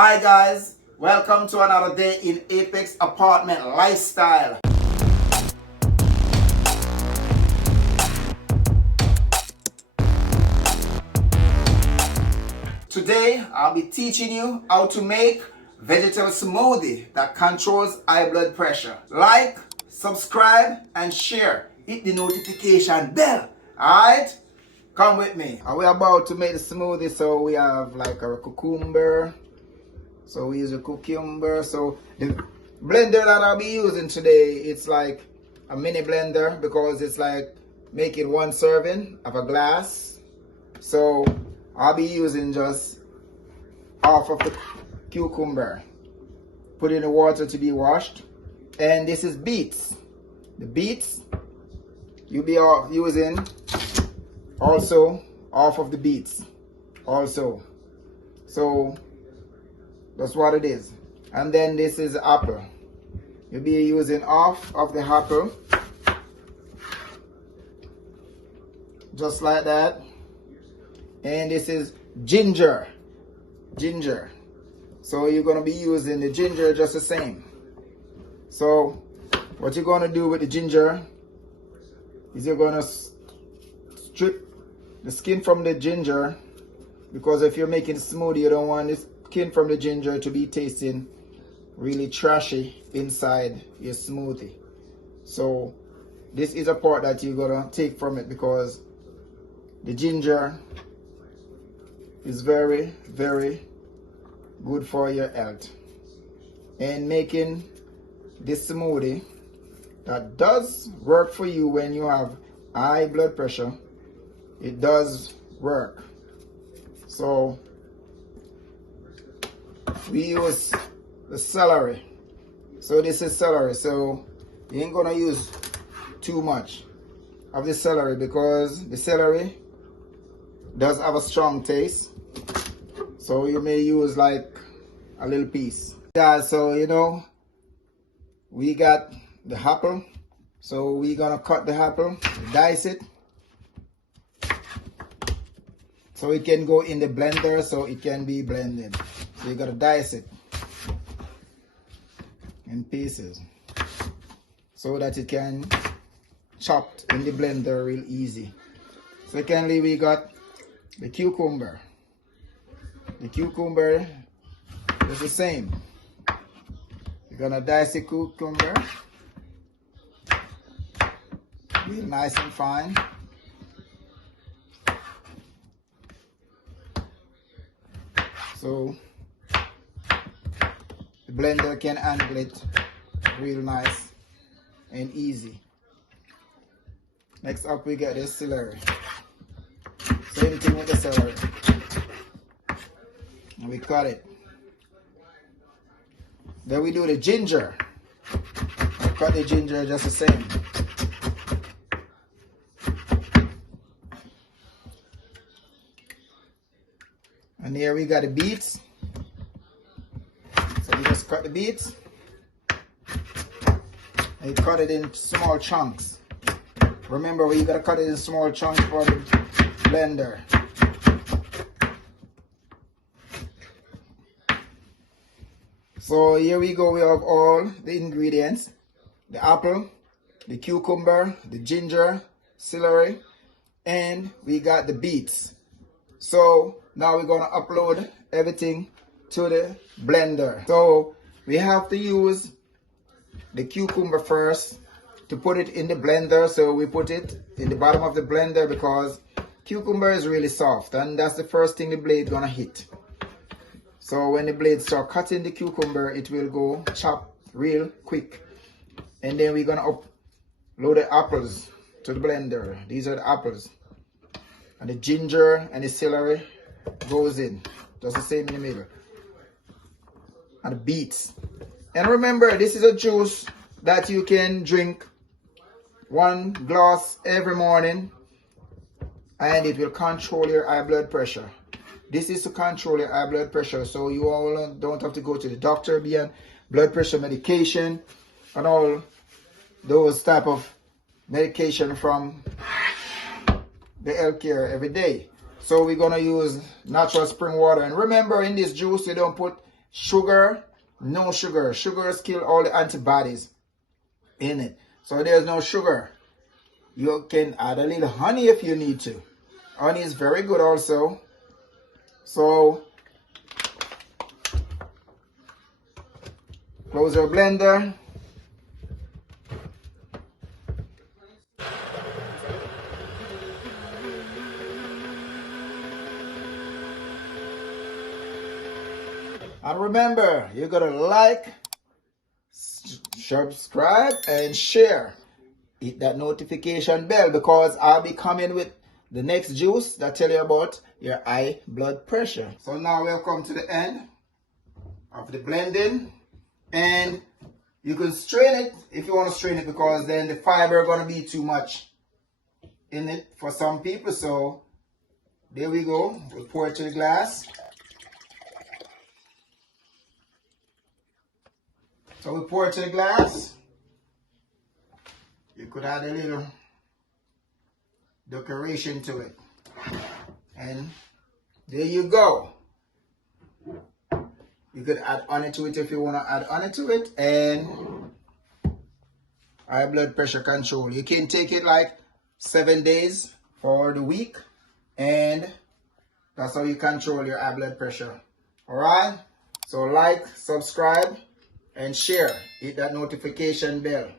Hi guys, welcome to another day in Apex Apartment Lifestyle. Today I'll be teaching you how to make vegetable smoothie that controls high blood pressure. Like, subscribe and share. Hit the notification bell. Alright? Come with me. We're about to make the smoothie, so we have like a cucumber. So we use a cucumber. So the blender that I'll be using today, it's like a mini blender because it's like making one serving of a glass. So I'll be using just half of the cucumber. Put in the water to be washed. And this is beets. The beets, you'll be using also half of the beets also. So that's what it is. And then this is apple. You'll be using half of the apple. Just like that. And this is ginger. Ginger. So you're going to be using the ginger just the same. So what you're going to do with the ginger is you're going to strip the skin from the ginger, because if you're making a smoothie, you don't want this skin from the ginger to be tasting really trashy inside your smoothie. So this is a part that you're gonna take from it, because the ginger is very, very good for your health. And making this smoothie that does work for you when you have high blood pressure, it does work. So we use the celery. So this is celery. So you ain't gonna use too much of the celery, because the celery does have a strong taste. So you may use like a little piece. Yeah, so we got the apple. So we're gonna cut the apple, dice it, so it can go in the blender, so it can be blended. So you gotta dice it in pieces so that it can chop in the blender real easy. Secondly, we got the cucumber. The cucumber is the same. You're gonna dice the cucumber real nice and fine. So the blender can handle it real nice and easy. Next up, we get the celery. Same thing with the celery. And we cut it. Then we do the ginger. We cut the ginger just the same. And here we got the beets. So we just cut the beets and you cut it in small chunks. Remember, you gotta cut it in small chunks for the blender. So here we go, we have all the ingredients: the apple, the cucumber, the ginger, celery, and we got the beets. So now we're gonna upload everything to the blender. So we have to use the cucumber first to put it in the blender. So we put it in the bottom of the blender because cucumber is really soft, and that's the first thing the blade gonna hit. So when the blade start cutting the cucumber, it will go chop real quick. And then we're gonna upload the apples to the blender. These are the apples. And the ginger and the celery goes in, just the same in the middle. And the beets. And remember, this is a juice that you can drink 1 glass every morning, and it will control your high blood pressure. This is to control your high blood pressure, so you all don't have to go to the doctor, be on blood pressure medication and all those type of medication from the healthcare every day. So we're gonna use natural spring water. And remember, in this juice, you don't put Sugar, no sugar. Sugars kill all the antibodies in it. So there's no sugar. You can add a little honey if you need to. Honey is very good also. So close your blender. And remember, you gotta like, subscribe, and share. Hit that notification bell because I'll be coming with the next juice that tell you about your high blood pressure. So now we'll come to the end of the blending, and you can strain it if you want to strain it, because then the fiber gonna be too much in it for some people. So there we go. We'll pour it to the glass. So we pour it to the glass. You could add a little decoration to it. And there you go. You could add honey to it if you want to add honey to it. And high blood pressure control. You can take it like 7 days for the week. And that's how you control your high blood pressure. Alright? So like, subscribe, and share. Hit that notification bell.